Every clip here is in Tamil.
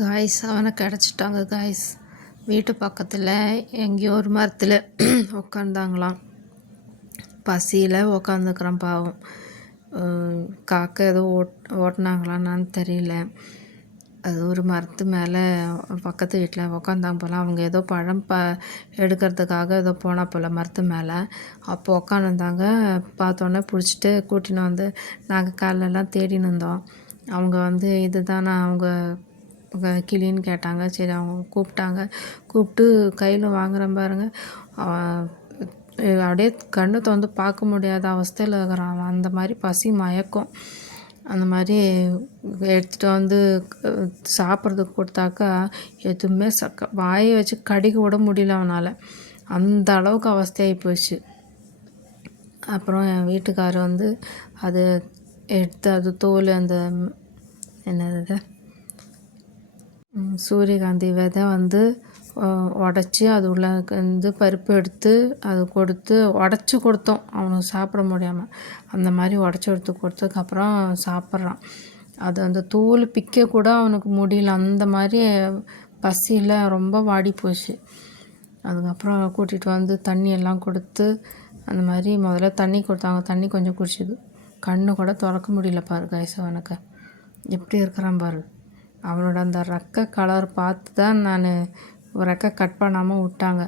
காய்ஸ் அவனை கிடச்சிட்டாங்க காய்ஸ். வீட்டு பக்கத்தில் எங்கேயோ ஒரு மரத்தில் உக்காந்தாங்களாம். பசியில் உக்காந்துக்கிறான் பாவம். காக்கை ஏதோ ஓட்டினாங்களான்னு தெரியல. அது ஒரு மரத்து மேலே பக்கத்து வீட்டில் உக்காந்தாங்க போல். அவங்க ஏதோ பழம் எடுக்கிறதுக்காக ஏதோ போனால் போல் மரத்து மேலே. அப்போ உக்காந்துருந்தாங்க. பார்த்தோன்னே பிடிச்சிட்டு கூட்டின்னு வந்து நாங்கள் காலெல்லாம் தேடின்னு இருந்தோம். அவங்க வந்து இதுதான் அவங்க கிளின்னு கேட்டாங்க. சரி அவங்க கூப்பிட்டு கையில் வாங்குறேன் பாருங்க. அப்படியே கண்ணு திறந்து பார்க்க முடியாத அவஸ்தையில் இருக்கிறான். அந்த மாதிரி பசி மயக்கம். அந்த மாதிரி எடுத்துகிட்டு வந்து சாப்பிட்றதுக்கு கொடுத்தாக்கா எதுவுமே வாயை வச்சு கடிக்க விட முடியல அவனால். அந்த அளவுக்கு அவஸ்தையாகி போச்சு. அப்புறம் என் வீட்டுக்காரர் வந்து அது எடுத்து அது தோல் அந்த என்னது சூரியகாந்தி விதை வந்து உடச்சி அது உள்ள வந்து பருப்பு எடுத்து அது உடச்சி கொடுத்தோம். அவனுக்கு சாப்பிட முடியாமல் அந்த மாதிரி உடச்சி எடுத்து கொடுத்ததுக்கப்புறம் சாப்பிட்றான். அது அந்த தோல் பிக்க கூட அவனுக்கு முடியல. அந்த மாதிரி பசியில் ரொம்ப வாடி போச்சு. அதுக்கப்புறம் கூட்டிகிட்டு வந்து தண்ணியெல்லாம் கொடுத்து அந்த மாதிரி முதல்ல தண்ணி கொடுத்தாங்க. தண்ணி கொஞ்சம் குடிச்சிது. கண்ணு கூட திறக்க முடியல பாரு கைஸ். அவனுக்கு எப்படி இருக்கிறான் பாரு. அவனோட அந்த ரெக்கை கலர் பார்த்து தான் நான் ரெக்கை கட் பண்ணாமல் விட்டாங்க.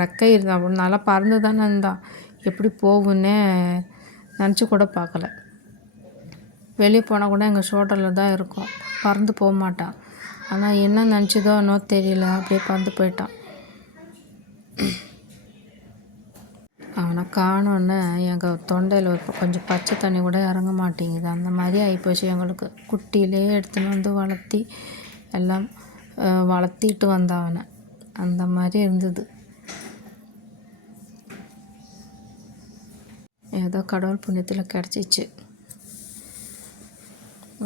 ரெக்கை இருந்தால் நல்லா பறந்து தானே இருந்தான். எப்படி போகுன்னே நினச்சி கூட பார்க்கல. வெளியே போனால் கூட எங்கள் ஷோல்டரில் தான் இருக்கும். பறந்து போக மாட்டான். ஆனால் என்ன நினச்சதோ என்னோ தெரியல, அப்படியே பறந்து போயிட்டான். அவனை காணோன்னு எங்கள் தொண்டையில் கொஞ்சம் பச்சை தண்ணி கூட இறங்க மாட்டேங்குது. அந்த மாதிரி ஆகிப்போச்சு எங்களுக்கு. குட்டியிலே எடுத்துன்னு வந்து வளர்த்தி எல்லாம் வளர்த்திட்டு வந்த அவனை. அந்த மாதிரி இருந்தது. ஏதோ கடவுள் புண்ணியத்தில் கிடச்சிச்சு.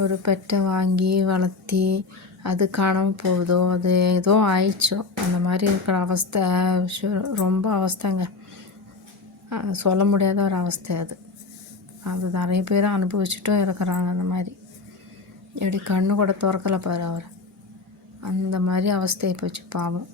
ஒரு பெட்டை வாங்கி வளர்த்தி அது காணாமல் போகுதோ, அது ஏதோ ஆயிடுச்சோ, அந்த மாதிரி இருக்கிற அவஸ்தை ரொம்ப அவஸ்தைங்க. சொல்ல முடியாத ஒரு அவஸ்தை அது. அது நிறைய பேர் அனுபவிச்சுட்டும் இருக்கிறாங்க. அந்த மாதிரி எப்படி கண்ணு கூட திறக்கலை பாரு அவர். அந்த மாதிரி அவஸ்தையை போச்சு பாவம்.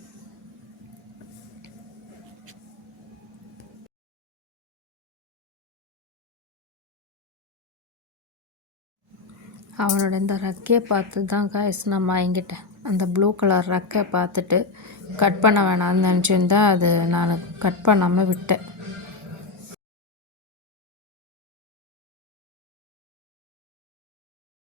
அவனோட இந்த ரெக்கையை பார்த்து தான் காய்ஸ் நான் மயங்கிட்டேன். அந்த ப்ளூ கலர் ரெக்கை பார்த்துட்டு கட் பண்ண வேணாம்னு நினச்சிருந்தா அது நான் கட் பண்ணாமல் விட்டேன்.